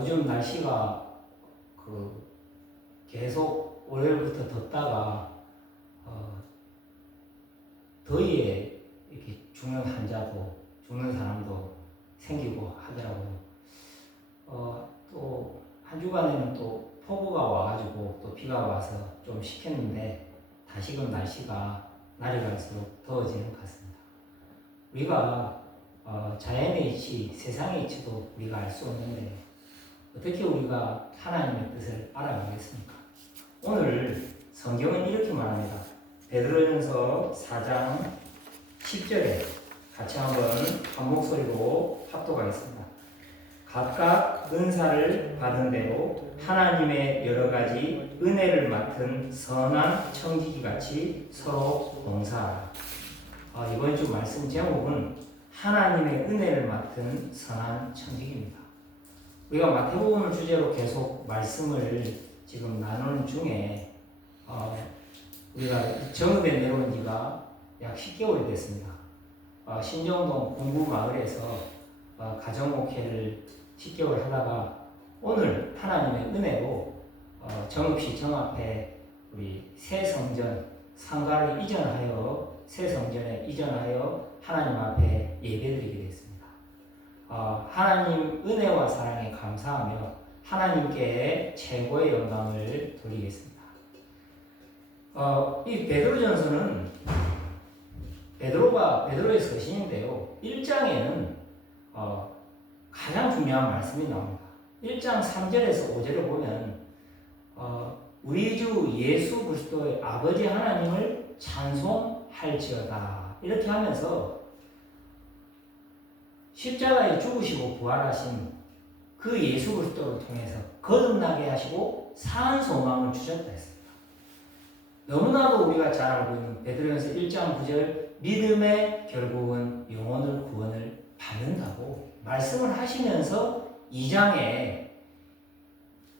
요즘 날씨가 계속 월요일부터 덥다가 더위에 이렇게 죽는 환자도 죽는 사람도 생기고 하더라고요. 또 한 주간에는 또 폭우가 와가지고 또 비가 와서 좀 식혔는데 다시금 날씨가 날이 갈수록 더워지는 것 같습니다. 우리가 자연의 이치, 세상의 이치도 우리가 알 수 없는데 어떻게 우리가 하나님의 뜻을 알아가겠습니까? 오늘 성경은 이렇게 말합니다. 베드로전서 4장 10절에 같이 한번 한 목소리로 합독하겠습니다. 각각 은사를 받은 대로 하나님의 여러 가지 은혜를 맡은 선한 청지기 같이 서로 봉사하라. 이번 주 말씀 제목은 하나님의 은혜를 맡은 선한 청지기입니다. 우리가 마태복음을 주제로 계속 말씀을 지금 나누는 중에 우리가 정읍에 내려온 지가 약 10개월이 됐습니다. 신정동 공부마을에서 가정목회를 10개월 하다가 오늘 하나님의 은혜로 정읍시 정앞에 우리 새 성전 상가를 이전하여 새 성전에 이전하여 하나님 앞에 예배드리게 됐습니다. 하나님 은혜와 사랑에 감사하며 하나님께 최고의 영광을 돌리겠습니다. 이 베드로전서는 베드로의 서신인데요. 1장에는 가장 중요한 말씀이 나옵니다. 1장 3절에서 5절을 보면 우리 주 예수 그리스도의 아버지 하나님을 찬송할지어다 이렇게 하면서 십자가에 죽으시고 부활하신 그 예수 그리스도를 통해서 거듭나게 하시고 사한 소망을 주셨다 했습니다. 너무나도 우리가 잘 알고 있는 베드로전서 1장 9절 믿음의 결국은 영혼을 구원을 받는다고 말씀을 하시면서 2장에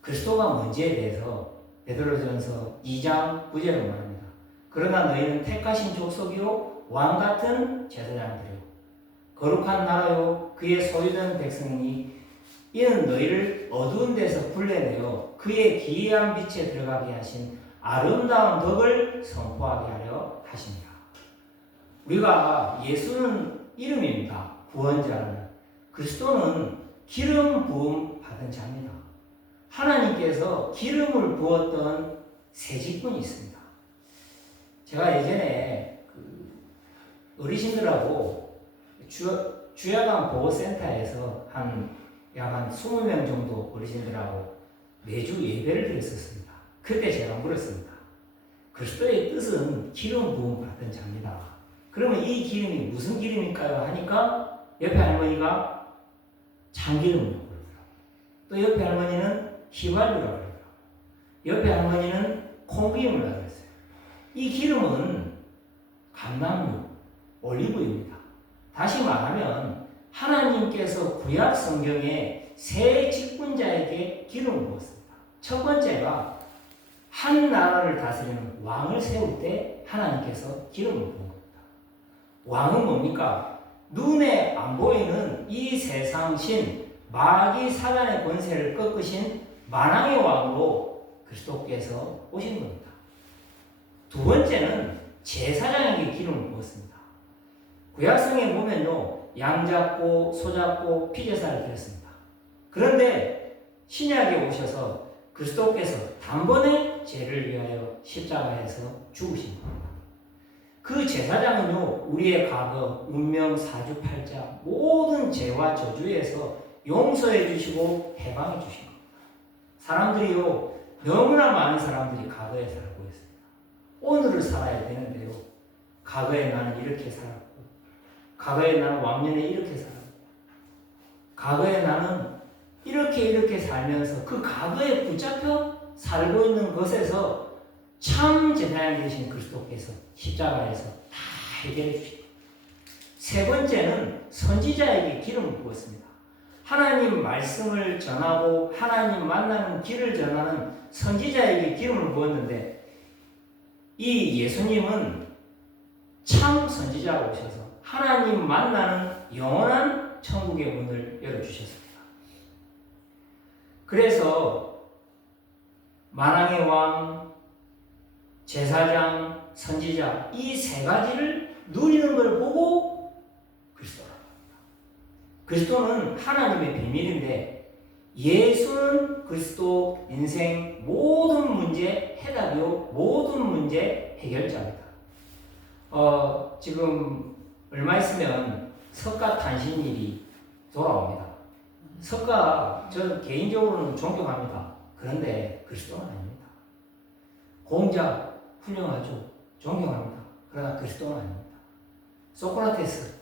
그리스도가 뭔지에 대해서 베드로전서 2장 9절을 말합니다. 그러나 너희는 택하신 족속이요 왕같은 제사장들이요 거룩한 나라요 그의 소유된 백성이니 이는 너희를 어두운 데서 불러내어 그의 기이한 빛에 들어가게 하신 아름다운 덕을 선포하게 하려 하십니다. 우리가 예수는 이름입니다. 구원자는. 그리스도는 기름 부음 받은 자입니다. 하나님께서 기름을 부었던 새 직분이 있습니다. 제가 예전에 어르신들하고 주야간 보호센터에서 약 한 20명 정도 어르신들하고 매주 예배를 드렸었습니다. 그때 제가 물었습니다. 그리스도의 뜻은 기름 부음 받은 자입니다. 그러면 이 기름이 무슨 기름일까요? 하니까 옆에 할머니가 참기름이라고 그러더라고요. 또 옆에 할머니는 휘발유라고 그러더라고요. 옆에 할머니는 콩기름이라고 그랬어요. 이 기름은 감람유, 올리브유입니다. 다시 말하면 하나님께서 구약 성경에 새 직분자에게 기름을 부었습니다. 첫 번째가 한 나라를 다스리는 왕을 세울 때 하나님께서 기름을 부은 겁니다. 왕은 뭡니까? 눈에 안 보이는 이 세상 신 마귀 사단의 권세를 꺾으신 만왕의 왕으로 그리스도께서 오신 겁니다. 두 번째는 제사장에게 기름을 부었습니다. 구약성에 보면요, 양 잡고 소 잡고 피제사를 드렸습니다. 그런데 신약에 오셔서 그리스도께서 단번에 죄를 위하여 십자가에서 죽으신 겁니다. 그 제사장은요, 우리의 과거, 운명, 사주팔자 모든 죄와 저주에서 용서해 주시고 해방해 주신 겁니다. 사람들이요, 너무나 많은 사람들이 과거에 살고 있습니다. 오늘을 살아야 되는데요, 과거에 나는 이렇게 살았고, 과거에 나는 왕년에 이렇게 살았고, 과거에 나는 이렇게 살면서 그 과거에 붙잡혀 살고 있는 것에서 참 제사장 되신 그리스도께서 십자가에서 다 해결해 주십니다. 세 번째는 선지자에게 기름을 부었습니다. 하나님 말씀을 전하고 하나님 만나는 길을 전하는 선지자에게 기름을 부었는데 이 예수님은 참 선지자가 오셔서 하나님 만나는 영원한 천국의 문을 열어주셨습니다. 그래서 만왕의 왕, 제사장, 선지자 이 세 가지를 누리는 걸 보고 그리스도라고 합니다. 그리스도는 하나님의 비밀인데 예수는 그리스도 인생 모든 문제 해답이요 모든 문제 해결자입니다. 지금 얼마 있으면 석가탄신일이 돌아옵니다. 석가 저는 개인적으로는 존경합니다. 그런데 그리스도는 아닙니다. 공자 훌륭하죠. 존경합니다. 그러나 그리스도는 아닙니다. 소크라테스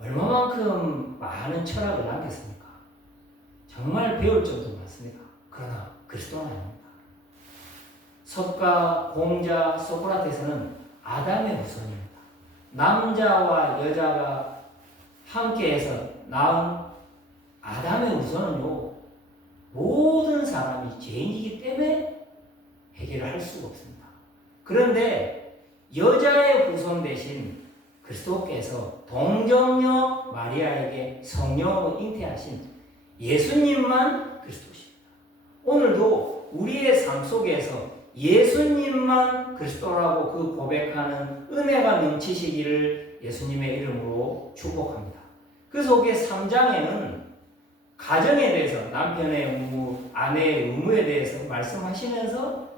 얼마만큼 많은 철학을 남겼습니까? 정말 배울 점도 많습니다. 그러나 그리스도는 아닙니다. 석가, 공자, 소크라테스는 아담의 후손입니다. 남자와 여자가 함께해서 낳은 아담의 후손은요 모든 사람이 죄인이기 때문에 해결을 할 수가 없습니다. 그런데 여자의 후손 대신 그리스도께서 동정녀 마리아에게 성령으로 잉태하신 예수님만 그리스도십니다. 오늘도 우리의 삶 속에서 예수님만 그리스도라고 그 고백하는 은혜가 넘치시기를 예수님의 이름으로 축복합니다. 그 속에 3장에는 가정에 대해서 남편의 의무, 아내의 의무에 대해서 말씀하시면서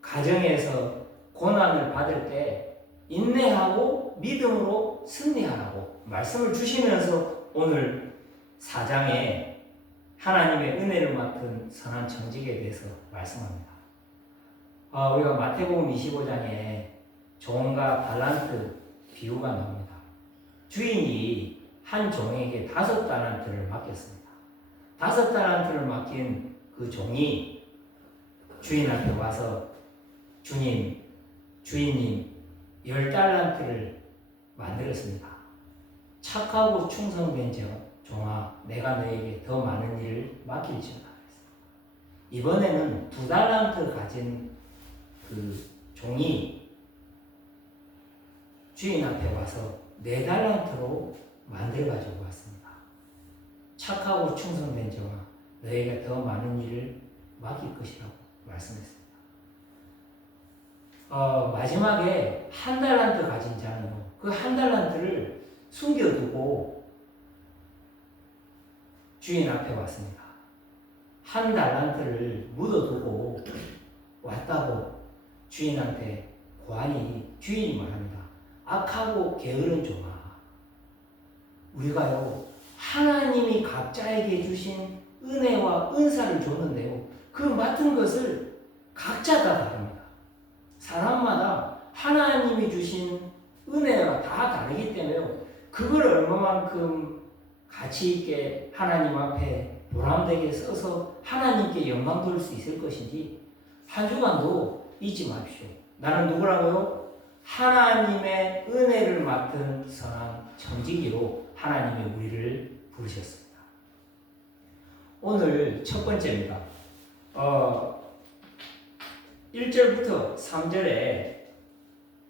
가정에서 고난을 받을 때 인내하고 믿음으로 승리하라고 말씀을 주시면서 오늘 4장에 하나님의 은혜를 맡은 선한 청직에 대해서 말씀합니다. 우리가 마태복음 25장에 종과 달란트 비유가 나옵니다. 주인이 한 종에게 5달란트를 맡겼습니다. 5달란트를 맡긴 그 종이 주인한테 와서 주인님 10달란트를 만들었습니다. 착하고 충성된 종아, 내가 너에게 더 많은 일을 맡길지어다. 이번에는 2달란트 가진 그 종이 주인 앞에 와서 4달란트로 만들어가지고 왔습니다. 착하고 충성된 종아, 너에게 더 많은 일을 맡길 것이라고 말씀했습니다. 마지막에 1달란트 가진 자는요, 그 1달란트를 숨겨두고 주인 앞에 왔습니다. 1달란트를 묻어두고 왔다고 주인한테 고하니 주인이 말합니다. 악하고 게으른 종아, 우리가요 하나님이 각자에게 주신 은혜와 은사를 줬는데요 그 맡은 것을 각자 다 다릅니다. 사람마다 하나님이 주신 은혜가 다 다르기 때문에 그걸 얼마만큼 가치 있게 하나님 앞에 보람되게 써서 하나님께 영광 돌릴 수 있을 것인지 한 주간도 잊지 마십시오. 나는 누구라고요? 하나님의 은혜를 맡은 선한 청지기로 하나님이 우리를 부르셨습니다. 오늘 첫 번째입니다. 1절부터 3절에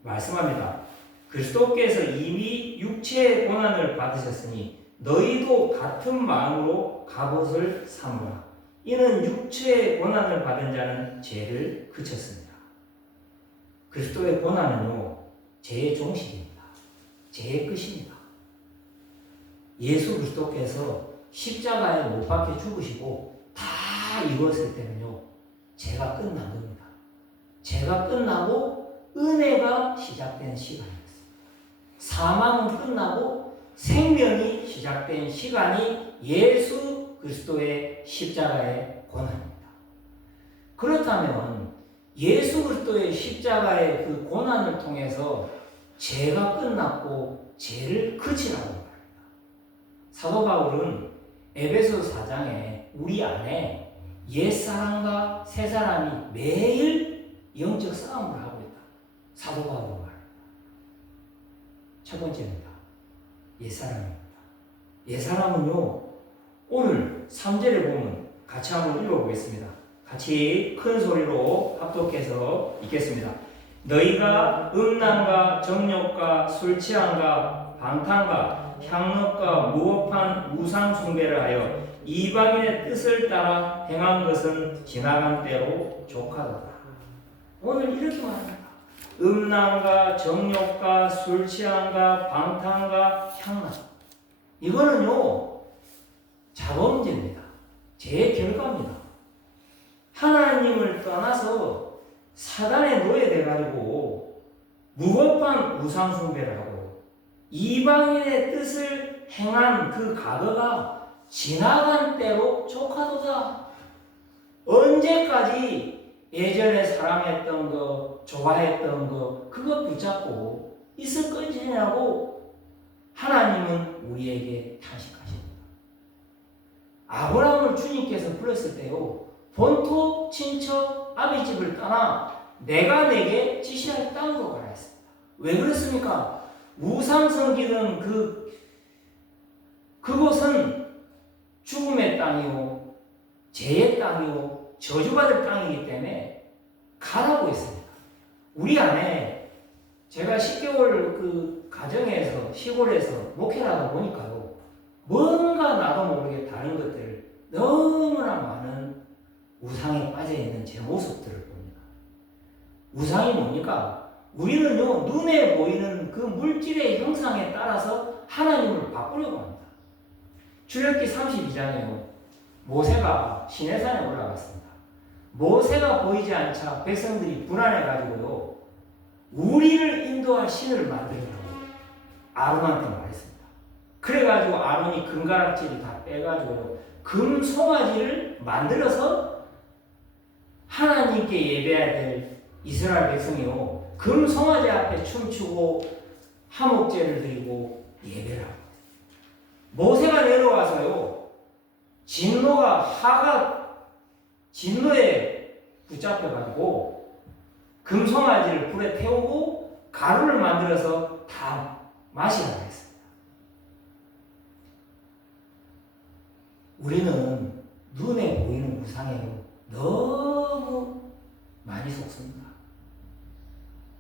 말씀합니다. 그리스도께서 이미 육체의 고난을 받으셨으니 너희도 같은 마음으로 갑옷을 삼으라. 이는 육체의 고난을 받은 자는 죄를 그쳤습니다. 그리스도의 고난은요, 죄의 종식입니다. 죄의 끝입니다. 예수 그리스도께서 십자가에 못 박혀 죽으시고 다 이루었을 때는요, 죄가 끝난 겁니다. 죄가 끝나고 은혜가 시작된 시간이었습니다. 사망은 끝나고 생명이 시작된 시간이 예수 그리스도의 십자가의 고난입니다. 그렇다면 예수 그리스도의 십자가의 그 고난을 통해서 죄가 끝났고 죄를 그치라고 말합니다. 사도 바울은 에베소 4장에 우리 안에 옛사람과 새사람이 매일 영적 싸움을 하고 있다. 사도 바울은 말합니다. 첫 번째입니다. 옛사람입니다. 옛사람은요, 오늘 3절에 보면 같이 한번 읽어보겠습니다. 같이 큰 소리로 합독해서 읽겠습니다. 너희가 음란과 정욕과 술취함과 방탕과 향락과 무법한 우상 숭배를 하여 이방인의 뜻을 따라 행한 것은 지나간 때로 족하도다. 오늘 이렇게 말합니다. 음란과 정욕과 술 취함과 방탕과 향락. 이거는요, 자범죄입니다. 제 결과입니다. 하나님을 떠나서 사단에 노예돼가지고 무법한 우상숭배를 하고 이방인의 뜻을 행한 그 과거가 지나간 때로 족하도다. 언제까지 예전에 사랑했던 거, 좋아했던 거, 그거 붙잡고 있을 건지냐고 하나님은 우리에게 탄식하십니다. 아브라함을 주님께서 불렀을 때요, 본토, 친척, 아비 집을 떠나 내가 내게 지시할 땅으로 가라 했습니다. 왜 그렇습니까? 우상 섬기는 그곳은 죽음의 땅이요, 죄의 땅이요, 저주받을 땅이기 때문에 가라고 했습니다. 우리 안에 제가 10개월 그 가정에서 시골에서 목회를 하다 보니까요, 뭔가 나도 모르게 다른 것들 너무나 많은 우상에 빠져있는 제 모습들을 봅니다. 우상이 뭡니까? 우리는요, 눈에 보이는 그 물질의 형상에 따라서 하나님을 바꾸려고 합니다. 출애굽기 32장에요, 모세가 시내산에 올라갔습니다. 모세가 보이지 않자 백성들이 불안해가지고요, 우리를 인도할 신을 만들라고 아론한테 말했습니다. 그래가지고 아론이 금가락지를 다 빼가지고요, 금 송아지를 만들어서 하나님께 예배해야 될 이스라엘 백성이요, 금 송아지 앞에 춤추고 화목제를 드리고 예배를 합니다. 모세가 내려와서요, 진노에 붙잡혀가지고 금송아지를 불에 태우고 가루를 만들어서 다 마시라고 했습니다. 우리는 눈에 보이는 우상에요, 너무 많이 속습니다.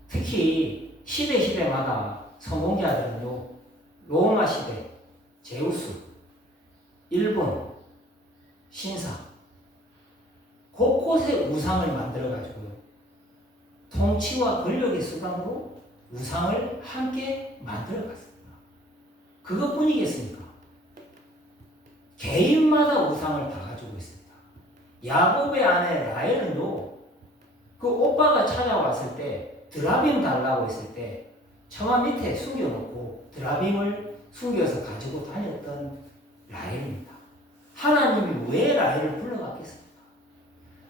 특히 시대마다 성공자들은요, 로마 시대, 제우스, 일본, 신사, 곳곳에 우상을 만들어가지고요, 통치와 권력의 수단으로 우상을 함께 만들어갔습니다. 그것뿐이겠습니까? 개인마다 우상을 다 가지고 있습니다. 야곱의 아내 라헬은요, 그 오빠가 찾아왔을 때 드라빔 달라고 했을 때 처마 밑에 숨겨놓고 드라빔을 숨겨서 가지고 다녔던 라헬입니다. 하나님이 왜 라헬을 불러갔겠습니까?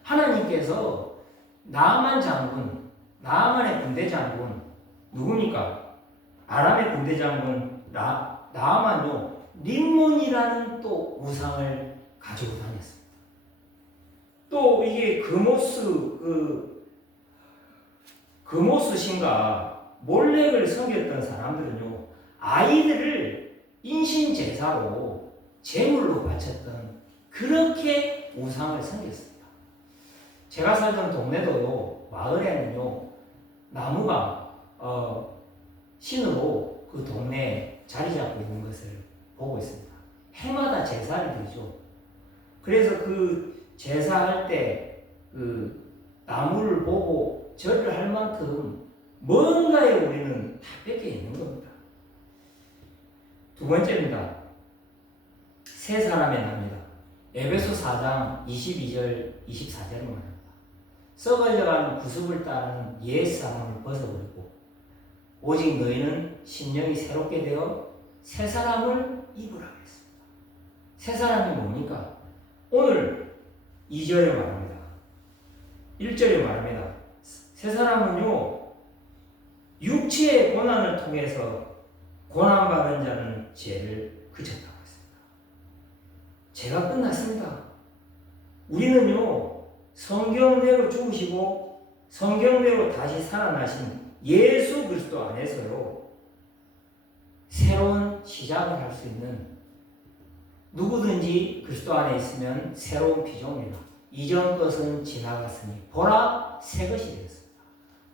하나님께서 나아만의 군대 장군 누굽니까? 아람의 군대 장군 나아만요, 림몬이라는 또 우상을 가지고 다녔습니다. 또 이게 그모스 신과 몰렉을 섬겼던 사람들은요, 아이들을 인신 제사로 제물로 바쳤던, 그렇게 우상을 섬겼습니다. 제가 살던 동네도요, 마을에는요, 나무가 신으로 그 동네에 자리 잡고 있는 것을 보고 있습니다. 해마다 제사를 드리죠. 그래서 그 제사할 때 그 나무를 보고 절을 할 만큼 뭔가에 우리는 다 뺏겨 있는 겁니다. 두 번째입니다. 세 사람의 납니다. 에베소 4장 22절 24절을 말합니다. 썩어져가는 구습을 따르는 옛 사람을 벗어버리고 오직 너희는 심령이 새롭게 되어 새 사람을 입으라 그랬습니다. 새 사람이 뭡니까? 오늘 2절에 말합니다. 1절에 말합니다. 새 사람은요, 육체의 고난을 통해서 고난받은 자는 죄를 그쳤다고 했습니다. 죄가 끝났습니다. 우리는요, 성경대로 죽으시고 성경대로 다시 살아나신 예수 그리스도 안에서요, 새로운 시작을 할 수 있는, 누구든지 그리스도 안에 있으면 새로운 피조물이다. 이전 것은 지나갔으니 보라 새 것이 되었습니다.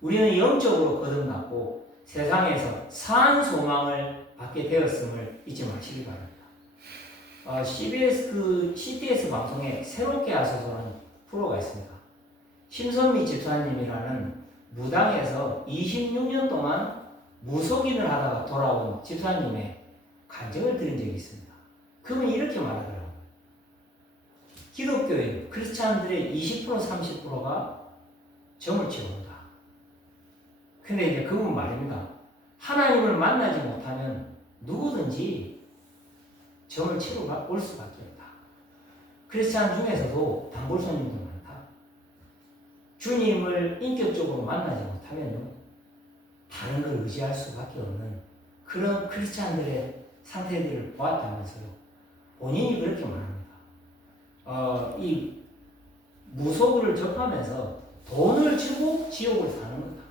우리는 영적으로 거듭났고 세상에서 산 소망을 받게 되었음을 잊지 마시기 바랍니다. CBS 방송에 새롭게 하소서라는 프로가 있습니다. 심선미 집사님이라는 무당에서 26년 동안 무속인을 하다가 돌아온 집사님의 간증을 들은 적이 있습니다. 그분이 이렇게 말하더라고요. 기독교인, 크리스찬들의 20% 30%가 점을 치러온다. 근데 이제 그분 말입니다. 하나님을 만나지 못하면 누구든지 점을 치러 올 수밖에 없다. 크리스찬 중에서도 단골 손님도 많다. 주님을 인격적으로 만나지 못하면요, 다른 걸 의지할 수밖에 없는 그런 크리스찬들의 상태들을 보았다면서요. 본인이 그렇게 말합니다. 이 무속을 접하면서 돈을 주고 지옥을 사는 거다.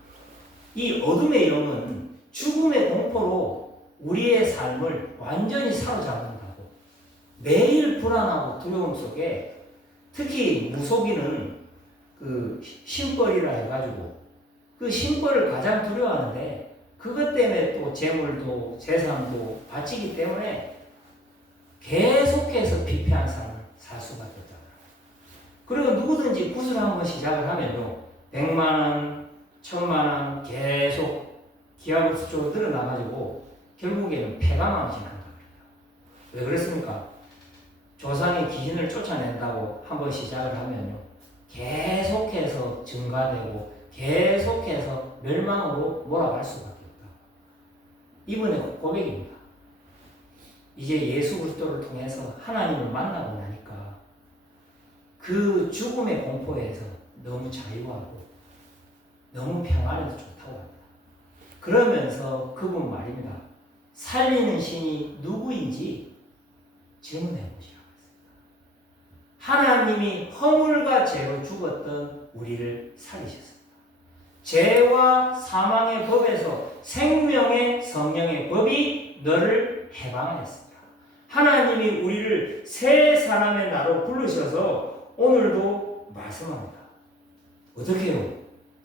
이 어둠의 영은 죽음의 공포로 우리의 삶을 완전히 사로잡는다고. 매일 불안하고 두려움 속에 특히 무속인은 그 신벌이라 해가지고 그 신벌을 가장 두려워하는데 그것 때문에 또 재물도 재산도 바치기 때문에 계속해서 피폐한 삶을 살 수밖에 없다. 그리고 누구든지 굿을 한번 시작을 하면요, 100만 원, 1000만 원 계속 기하급 수적으로 늘어나가지고 결국에는 폐가망신한다. 왜 그렇습니까? 조상의 귀신을 쫓아낸다고 한번 시작을 하면요, 계속해서 증가되고 계속해서 멸망으로 몰아갈 수밖에 없다. 이번에 고백입니다. 이제 예수 그리스도를 통해서 하나님을 만나고 나니까 그 죽음의 공포에서 너무 자유하고 너무 평안해서 좋다고 합니다. 그러면서 그분 말입니다. 살리는 신이 누구인지 질문해 보시라고 했습니다. 하나님이 허물과 죄로 죽었던 우리를 살리셨습니다. 죄와 사망의 법에서 생명의 성령의 법이 너를 해방하였습니다. 하나님이 우리를 새 사람의 나로 부르셔서 오늘도 말씀합니다. 어떻게 해요?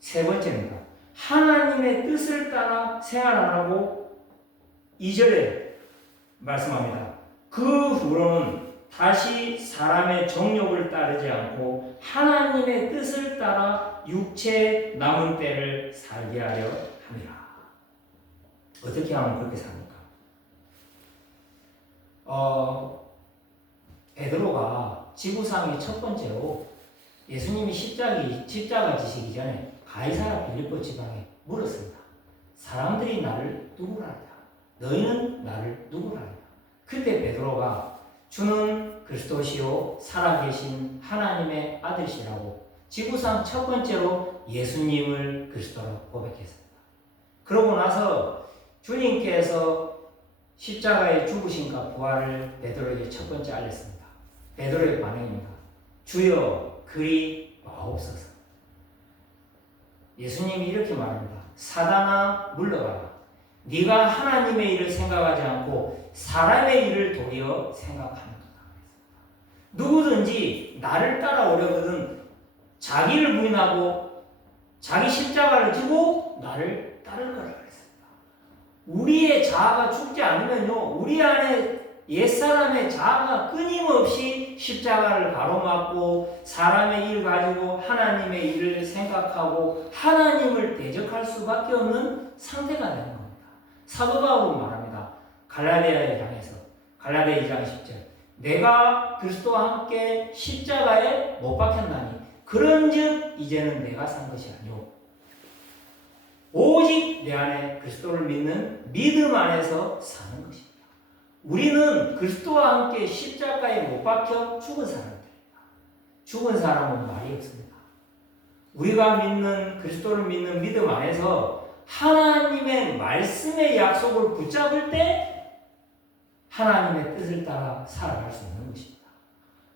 세 번째입니다. 하나님의 뜻을 따라 생활하라고 2절에 말씀합니다. 그 후로는 다시 사람의 정욕을 따르지 않고 하나님의 뜻을 따라 육체의 남은 때를 살게 하려 함이라. 어떻게 하면 그렇게 삽니까? 베드로가 지구상의 첫 번째로 예수님이 십자가 지시기 전에 가이사라 빌립보 지방에 물었습니다. 사람들이 나를 누구라 하냐? 너희는 나를 누구라 하냐? 그때 베드로가 주는 그리스도시요 살아계신 하나님의 아들이시라고 지구상 첫 번째로 예수님을 그리스도로 고백했습니다. 그러고 나서 주님께서 십자가에 죽으신과 부활을 베드로에게 첫 번째 알렸습니다. 베드로의 반응입니다. 주여 그리 마옵소서. 예수님이 이렇게 말합니다. 사단아 물러가라. 네가 하나님의 일을 생각하지 않고 사람의 일을 도리어 생각하는도다. 누구든지 나를 따라오려거든 자기를 부인하고 자기 십자가를 지고 나를 따를 거라 그랬습니다. 우리의 자아가 죽지 않으면요, 우리 안에 옛사람의 자아가 끊임없이 십자가를 가로막고 사람의 일 가지고 하나님의 일을 생각하고 하나님을 대적할 수밖에 없는 상태가 되는 겁니다. 사도 바울은 말합니다. 갈라디아에 향해서 갈라디아 2장 10절 내가 그리스도와 함께 십자가에 못 박혔나니 그런즉 이제는 내가 산 것이 아니오 오직 내 안에 그리스도를 믿는 믿음 안에서 사는 것입니다. 우리는 그리스도와 함께 십자가에 못 박혀 죽은 사람들입니다. 죽은 사람은 말이 없습니다. 우리가 믿는 그리스도를 믿는 믿음 안에서 하나님의 말씀의 약속을 붙잡을 때 하나님의 뜻을 따라 살아갈 수 있는 것입니다.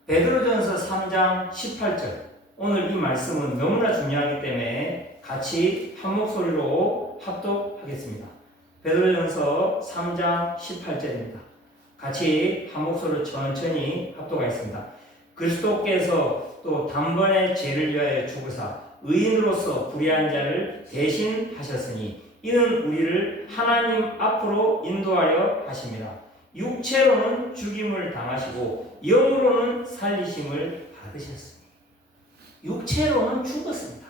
베드로전서 3장 18절 오늘 이 말씀은 너무나 중요하기 때문에 같이 한 목소리로 합독하겠습니다. 베드로전서 3장 18절입니다. 같이 한 목소리로 천천히 합독하겠습니다. 그리스도께서 또 단번에 죄를 위하여 죽으사 의인으로서 불의한 자를 대신하셨으니 이는 우리를 하나님 앞으로 인도하려 하십니다. 육체로는 죽임을 당하시고 영으로는 살리심을 받으셨으니. 육체로는 죽었습니다.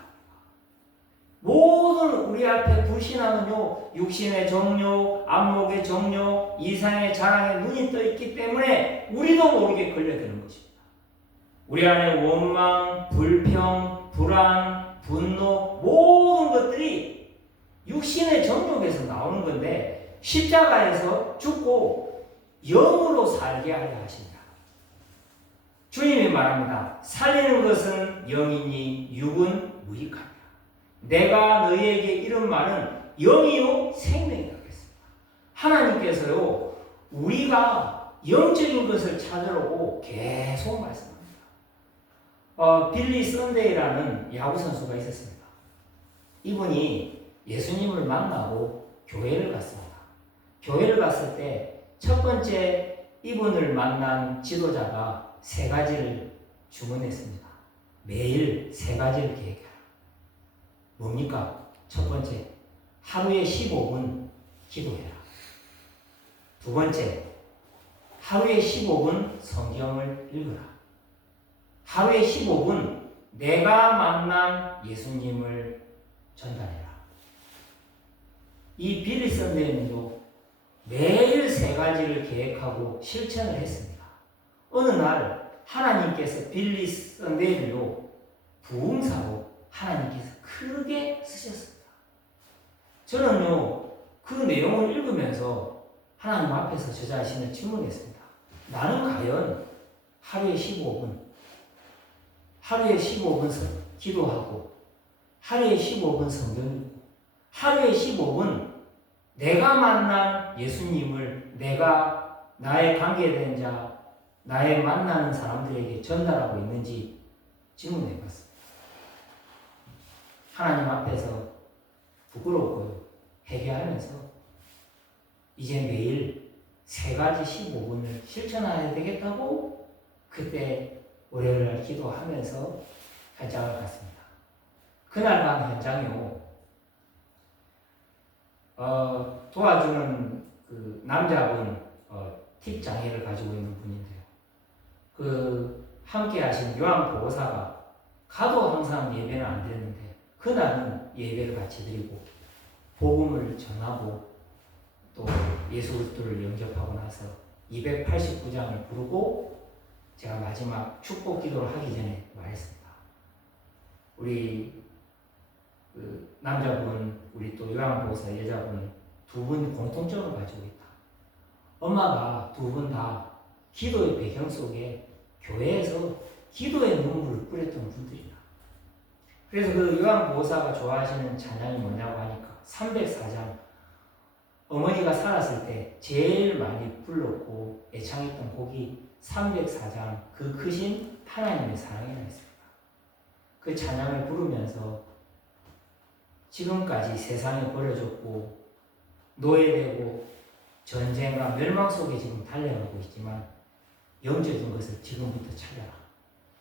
모든 우리 앞에 불신앙은요, 육신의 정욕, 안목의 정욕, 이상의 자랑에 눈이 떠 있기 때문에 우리도 모르게 걸려드는 것입니다. 우리 안에 원망, 불평, 불안, 분노, 모든 것들이 육신의 정욕에서 나오는 건데 십자가에서 죽고 영으로 살게 하려 하십니다. 주님이 말합니다. 살리는 것은 영이니 육은 무익하다. 내가 너희에게 이런 말은 영이요 생명이다 그랬습니다. 하나님께서요 우리가 영적인 것을 찾으려고 계속 말씀합니다. 빌리 썬데이라는 야구 선수가 있었습니다. 이분이 예수님을 만나고 교회를 갔습니다. 교회를 갔을 때 첫 번째 이분을 만난 지도자가 3가지를 주문했습니다. 매일 3가지를 계획해라. 뭡니까? 첫 번째, 하루에 15분 기도해라. 두 번째, 하루에 15분 성경을 읽어라. 하루에 15분 내가 만난 예수님을 전달해라. 이 빌리 썬데이는요, 매일 3가지를 계획하고 실천을 했습니다. 어느 날 하나님께서 빌리 썬데이를요, 부흥사로 하나님께서 크게 쓰셨습니다. 저는요, 그 내용을 읽으면서 하나님 앞에서 저 자신을 질문했습니다. 나는 과연 하루에 15분 기도하고, 하루에 15분 성경 읽고, 하루에 15분 내가 만난 예수님을 내가 나의 관계된 자, 나의 만나는 사람들에게 전달하고 있는지 질문해 봤습니다. 하나님 앞에서 부끄럽고요, 회개하면서 이제 매일 3가지 15분을 실천해야 되겠다고 그때 월요일날 기도하면서 현장을 갔습니다. 그날 간 현장이요, 도와주는 그 남자분, 팁 장애를 가지고 있는 분인데요. 함께 하신 요한 보호사가 가도 항상 예배는 안 드렸는데 그날은 예배를 같이 드리고 복음을 전하고 또 예수 그리스도를 영접하고 나서 289장을 부르고 제가 마지막 축복 기도를 하기 전에 말했습니다. 우리 남자분, 우리 또 요한보호사 여자분 2분 공통점을 가지고 있다. 엄마가 2분 다 기도의 배경 속에 교회에서 기도의 눈물을 뿌렸던 분들이다. 그래서 그 요한보호사가 좋아하시는 찬양이 뭐냐고 하니까 304장, 어머니가 살았을 때 제일 많이 불렀고 애창했던 곡이 304장, 그 크신 하나님의 사랑이라 했습니다. 그 찬양을 부르면서 지금까지 세상에 버려졌고 노예되고 전쟁과 멸망 속에 지금 달려가고 있지만 영적인 것을 지금부터 찾아라.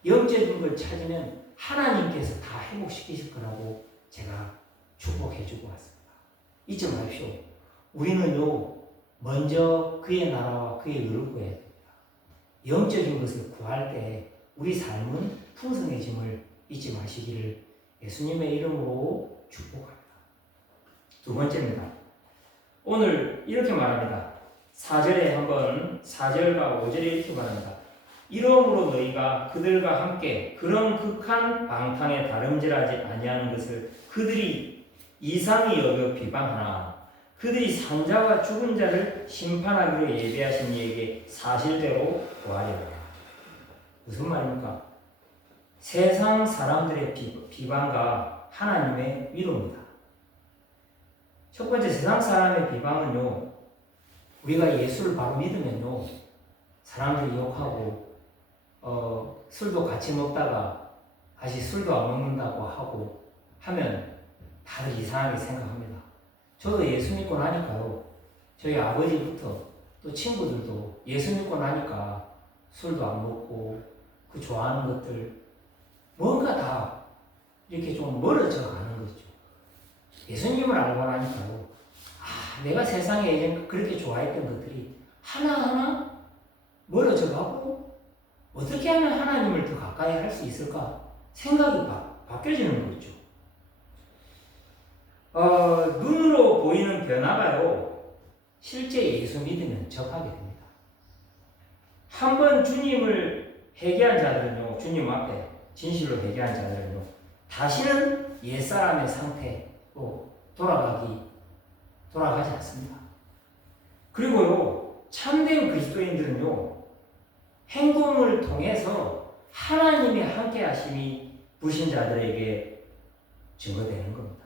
영적인 걸 찾으면 하나님께서 다 회복시키실 거라고 제가 축복해주고 왔습니다. 잊지 마십시오. 우리는요, 먼저 그의 나라와 그의 의를 구해야 됩니다. 영적인 것을 구할 때 우리 삶은 풍성해짐을 잊지 마시기를 예수님의 이름으로 축복합니다. 2번째입니다. 오늘 이렇게 말합니다. 4절에 한번 4절과 5절에 이렇게 말합니다. 이러므로 너희가 그들과 함께 그런 극한 방탕에 다름질하지 아니하는 것을 그들이 이상히 여겨 비방하나 그들이 산자와 죽은 자를 심판하기로 예비하신 이에게 사실대로 구하려라. 무슨 말입니까? 세상 사람들의 비방과 하나님의 위로입니다. 첫 번째, 세상 사람의 비방은요, 우리가 예수를 바로 믿으면요, 사람들이 욕하고 술도 같이 먹다가 다시 술도 안 먹는다고 하고 하면 다들 이상하게 생각합니다. 저도 예수 믿고 나니까요, 저희 아버지부터 또 친구들도 예수 믿고 나니까 술도 안 먹고 그 좋아하는 것들 뭔가 다 이렇게 좀 멀어져 가는 거죠. 예수님을 알고 나니까요, 내가 세상에 예전 그렇게 좋아했던 것들이 하나하나 멀어져 가고 어떻게 하면 하나님을 더 가까이 할 수 있을까? 생각이 바뀌어지는 거죠. 눈으로 보이는 변화가요, 실제 예수 믿으면 접하게 됩니다. 한번 주님을 회개한 자들은요, 주님 앞에 진실로 회개한 자들은요, 다시는 옛사람의 상태로 돌아가지 않습니다. 그리고요, 참된 그리스도인들은요, 행동을 통해서 하나님의 함께 하심이 불신자들에게 증거되는 겁니다.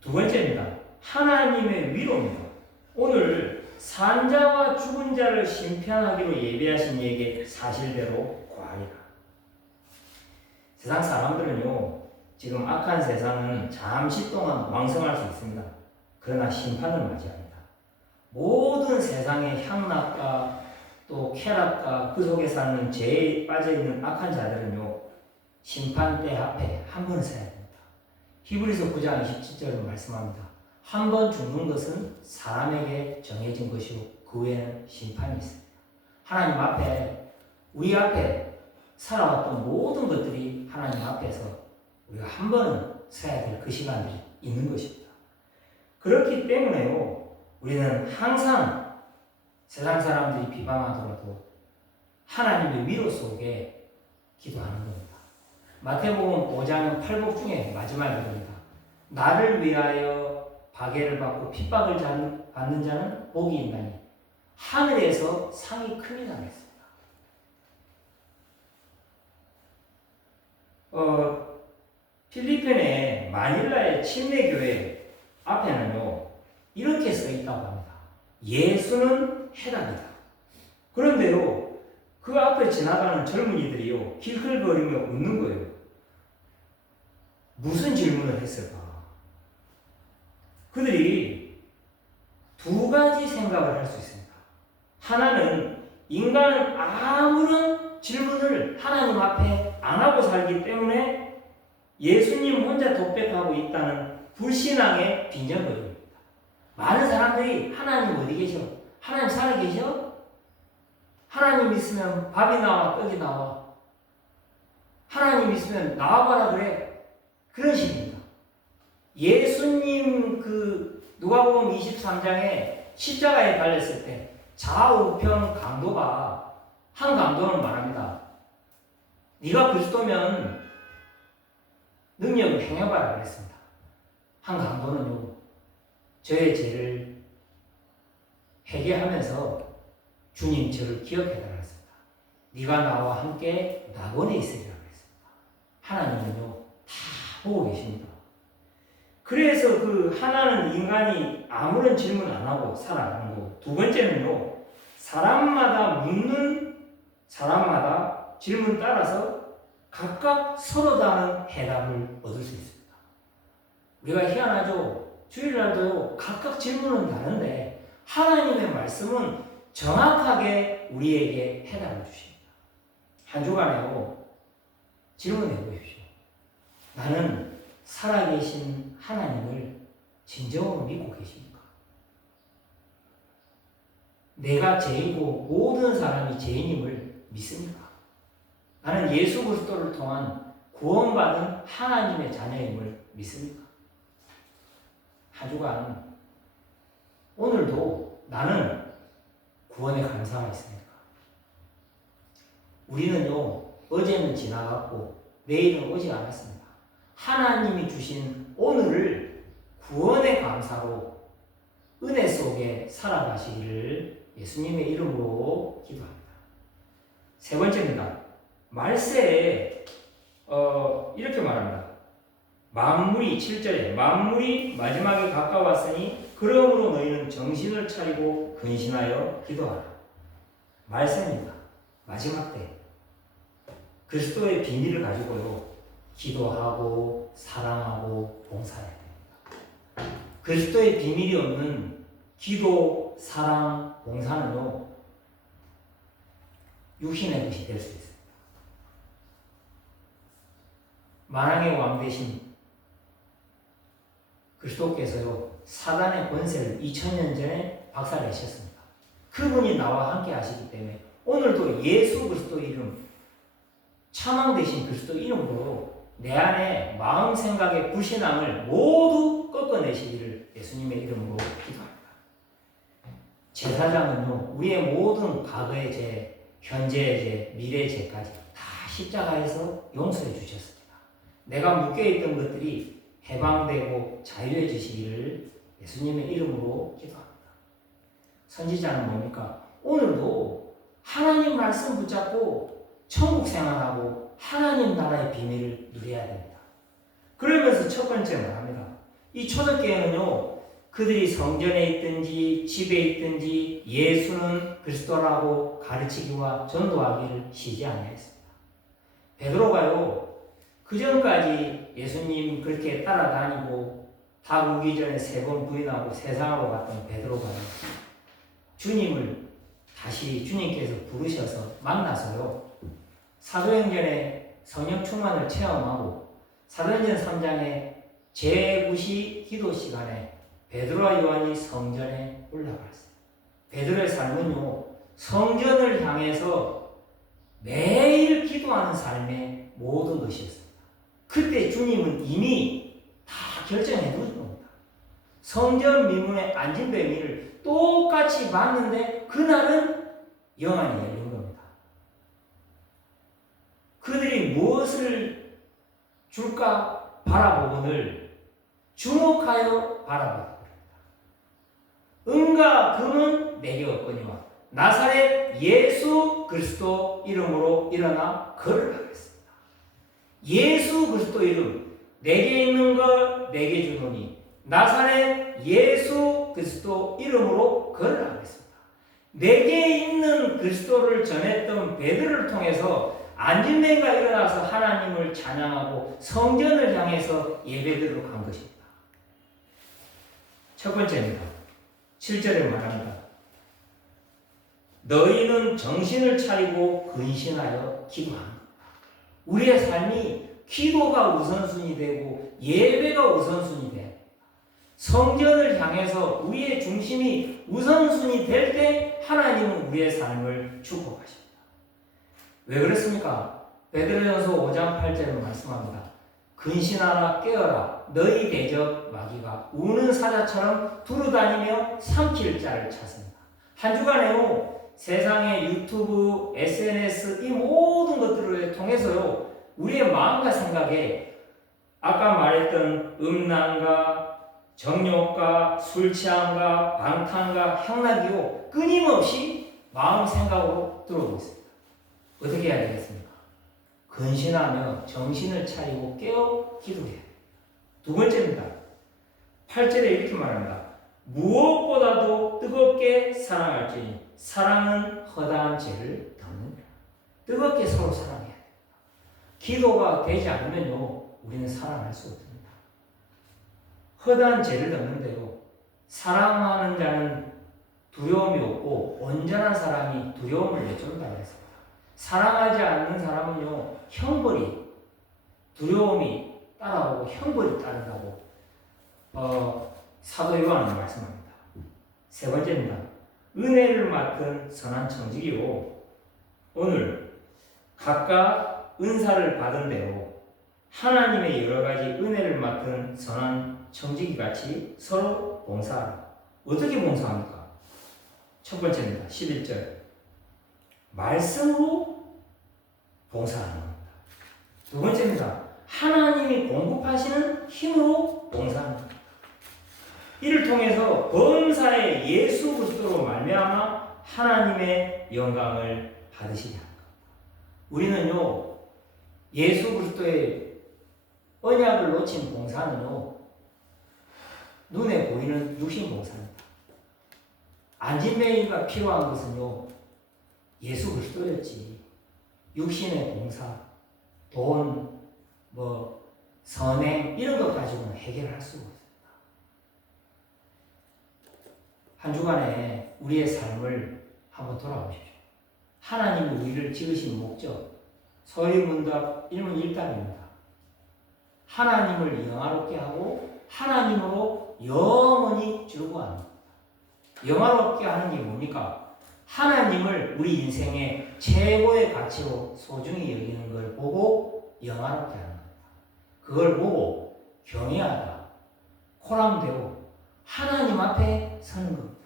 두 번째입니다. 하나님의 위로입니다. 오늘 산자와 죽은 자를 심판하기로 예비하신 이에게 사실대로 고하리라. 세상 사람들은요, 지금 악한 세상은 잠시 동안 왕성할 수 있습니다. 그러나 심판을 맞이합니다. 모든 세상의 향락과 또 쾌락과 그 속에 사는 죄에 빠져있는 악한 자들은요, 심판대 앞에 한 번 서야 됩니다. 히브리서 9장 27절은 말씀합니다. 한 번 죽는 것은 사람에게 정해진 것이고 그 후에는 심판이 있습니다. 하나님 앞에, 우리 앞에 살아왔던 모든 것들이 하나님 앞에서 우리가 한 번은 서야 될 그 시간들이 있는 것입니다. 그렇기 때문에요, 우리는 항상 세상 사람들이 비방하더라도 하나님의 위로 속에 기도하는 겁니다. 마태복음 5장 8복 중에 마지막입니다. 나를 위하여 박해를 받고 핍박을 받는 자는 복이 있나니 하늘에서 상이 큼이라 했습니다. 필리핀의 마닐라의 침례교회 앞에는요, 이렇게 써 있다고 합니다. 예수는 해답이다. 그런데요, 그 앞에 지나가는 젊은이들이요, 길끌거리며 웃는 거예요. 무슨 질문을 했을까? 그들이 두 가지 생각을 할 수 있습니다. 하나는 인간은 아무런 질문을 하나님 앞에 안 하고 살기 때문에 예수님 혼자 독백하고 있다는 불신앙의 빈정거리입니다. 많은 사람들이 하나님 어디 계셔? 하나님 살아 계셔? 하나님 있으면 밥이 나와 떡이 나와. 하나님 있으면 나와봐라 그래. 그런 식입니다. 예수님 누가복음 23장에 십자가에 달렸을 때 좌우편 강도가 한 강도는 말합니다. 네가 그리스도면 능력을 행해봐라 그랬습니다. 한 강도는요, 저의 죄를 회개하면서 주님 저를 기억해달라 했습니다. 네가 나와 함께 낙원에 있으리라 그랬습니다. 하나님은요, 다 보고 계십니다. 그래서 그 하나는 인간이 아무런 질문 안 하고 살아가는 거고, 두 번째는요, 사람마다 질문 따라서 각각 서로 다른 해답을 얻을 수 있습니다. 우리가 희한하죠? 주일날도 각각 질문은 다른데 하나님의 말씀은 정확하게 우리에게 해답을 주십니다. 한 주간에요, 질문해 보십시오. 나는 살아계신 하나님을 진정으로 믿고 계십니까? 내가 죄이고 모든 사람이 죄인임을 믿습니까? 나는 예수 그리스도를 통한 구원받은 하나님의 자녀임을 믿습니까? 한 주간 오늘도 나는 구원에 감사가 있습니까? 우리는요, 어제는 지나갔고 내일은 오지 않았습니다. 하나님이 주신 오늘을 구원의 감사로 은혜 속에 살아가시기를 예수님의 이름으로 기도합니다. 세 번째입니다. 말세에 이렇게 말합니다. 만물이 7절에 만물이 마지막에 가까웠으니 그러므로 너희는 정신을 차리고 근신하여 기도하라. 말세입니다. 마지막 때 그리스도의 비밀을 가지고요, 기도하고 사랑하고 봉사해야 됩니다. 그리스도의 비밀이 없는 기도, 사랑, 봉사는요, 육신의 것이 될 수 있습니다. 만왕의 왕 대신 그리스도께서요, 사단의 권세를 2000년 전에 박살내셨습니다. 그분이 나와 함께 하시기 때문에 오늘도 예수 그리스도 이름, 차망 되신 그리스도 이름으로 내 안에 마음 생각의 불신앙을 모두 꺾어내시기를 예수님의 이름으로 기도합니다. 제사장은요, 우리의 모든 과거의 죄, 현재의 죄, 미래의 죄까지 다 십자가에서 용서해 주셨습니다. 내가 묶여있던 것들이 해방되고 자유해지시기를 예수님의 이름으로 기도합니다. 선지자는 뭡니까? 오늘도 하나님 말씀 붙잡고 천국 생활하고 하나님 나라의 비밀을 누려야 됩니다. 그러면서 첫 번째 말합니다. 이 초대교회는요, 그들이 성전에 있든지 집에 있든지 예수는 그리스도라고 가르치기와 전도하기를 쉬지 아니했습니다. 베드로가요, 그 전까지 예수님 그렇게 따라다니고 다 오기 전에 3번 부인하고 세상으로 갔던 베드로가요, 주님을 다시 주님께서 부르셔서 만나서요, 사도행전에 성령 충만을 체험하고 사도행전 3장에 제9시 기도 시간에 베드로와 요한이 성전에 올라갔어요. 베드로의 삶은요, 성전을 향해서 매일 기도하는 삶의 모든 것이었습니다. 그때 주님은 이미 다 결정해 두신 겁니다. 성전 미문에 앉은 뱀이를 똑같이 봤는데 그날은 영안이 열린 겁니다. 그들이 무엇을 줄까 바라보거늘 주목하여 바라보고 은과 금은 내게 없거니와 나사렛 예수 그리스도 이름으로 일어나 걸으라겠습니다. 예수 그리스도 이름, 내게 있는 걸 내게 주노니 나사렛 예수 그리스도 이름으로 걸으라겠습니다. 내게 있는 그리스도를 전했던 베드로를 통해서 안진뱅이가 일어나서 하나님을 찬양하고 성전을 향해서 예배드리러 간 것입니다. 첫 번째입니다. 7절에 말합니다. 너희는 정신을 차리고 근신하여 기도하는 것. 우리의 삶이 기도가 우선순위 되고 예배가 우선순위 돼야 됩니다. 성전을 향해서 우리의 중심이 우선순위 될 때 하나님은 우리의 삶을 축복하십니다. 왜 그렇습니까? 베드로전서 5장 8절에 말씀합니다. 근신하라 깨어라 너희 대적 마귀가 우는 사자처럼 두루다니며 삼킬 자를 찾습니다. 한 주간에요, 세상의 유튜브, SNS 이 모든 것들을 통해서요, 우리의 마음과 생각에 아까 말했던 음란과 정욕과 술 취함과 방탕과 향락이요 끊임없이 마음 생각으로 들어오고 있습니다. 어떻게 해야 되겠습니까? 근신하며 정신을 차리고 깨어 기도해야 됩니다. 두 번째입니다. 8절에 이렇게 말합니다. 무엇보다도 뜨겁게 사랑할지니 사랑은 허다한 죄를 덮는다. 뜨겁게 서로 사랑해야 됩니다. 기도가 되지 않으면요, 우리는 사랑할 수 없습니다. 허다한 죄를 덮는데요, 사랑하는 자는 두려움이 없고 온전한 사람이 두려움을 내쫓는다고 했습니다. 사랑하지 않는 사람은요, 형벌이, 두려움이 따라오고 형벌이 따른다고 사도 요한은 말씀합니다. 세 번째입니다. 은혜를 맡은 선한 청지기로 오늘 각각 은사를 받은 대로 하나님의 여러 가지 은혜를 맡은 선한 청지기 같이 서로 봉사하라. 어떻게 봉사합니까? 첫 번째입니다. 11절. 말씀으로 봉사하는 겁니다. 두 번째입니다. 하나님이 공급하시는 힘으로 봉사하는 겁니다. 이를 통해서 범사의 예수 그리스도로 말미암아 하나님의 영광을 받으시게 합니다. 우리는요, 예수 그리스도의 언약을 놓친 봉사는요, 눈에 보이는 육신 봉사입니다. 안진뱅이가 필요한 것은요, 예수 그리스도였지. 육신의 봉사, 돈, 선행 이런 것 가지고는 해결할 수가 없습니다. 한 주간에 우리의 삶을 한번 돌아보십시오. 하나님이 우리를 지으신 목적, 서리문답 1문 1답입니다. 하나님을 영화롭게 하고 하나님으로 영원히 즐거워하는 겁니다. 영화롭게 하는 게 뭡니까? 하나님을 우리 인생의 최고의 가치로 소중히 여기는 걸 보고 영화롭게 하는 겁니다. 그걸 보고 경외하다, 코람되고 하나님 앞에 서는 겁니다.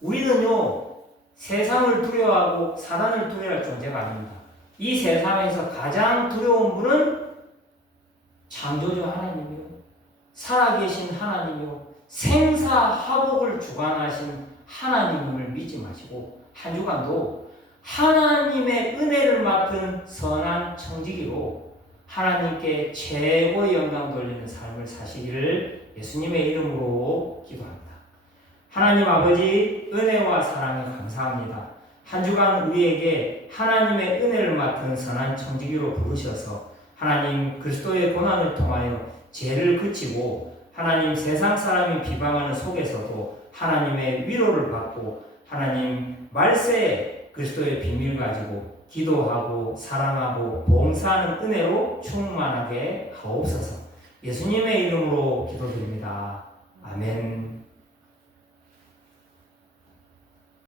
우리는요, 세상을 두려워하고 사단을 두려워할 존재가 아닙니다. 이 세상에서 가장 두려운 분은 창조주 하나님이요, 살아계신 하나님이요, 생사화복을 주관하신 하나님을 믿지 마시고 한 주간도 하나님의 은혜를 맡은 선한 청지기로 하나님께 최고의 영광 돌리는 삶을 사시기를 예수님의 이름으로 기도합니다. 하나님 아버지, 은혜와 사랑에 감사합니다. 한 주간 우리에게 하나님의 은혜를 맡은 선한 청지기로 부르셔서 하나님 그리스도의 고난을 통하여 죄를 그치고 하나님 세상 사람이 비방하는 속에서도 하나님의 위로를 받고 하나님 말세에 그리스도의 비밀 가지고 기도하고 사랑하고 봉사하는 은혜로 충만하게 하옵소서. 예수님의 이름으로 기도드립니다. 아멘.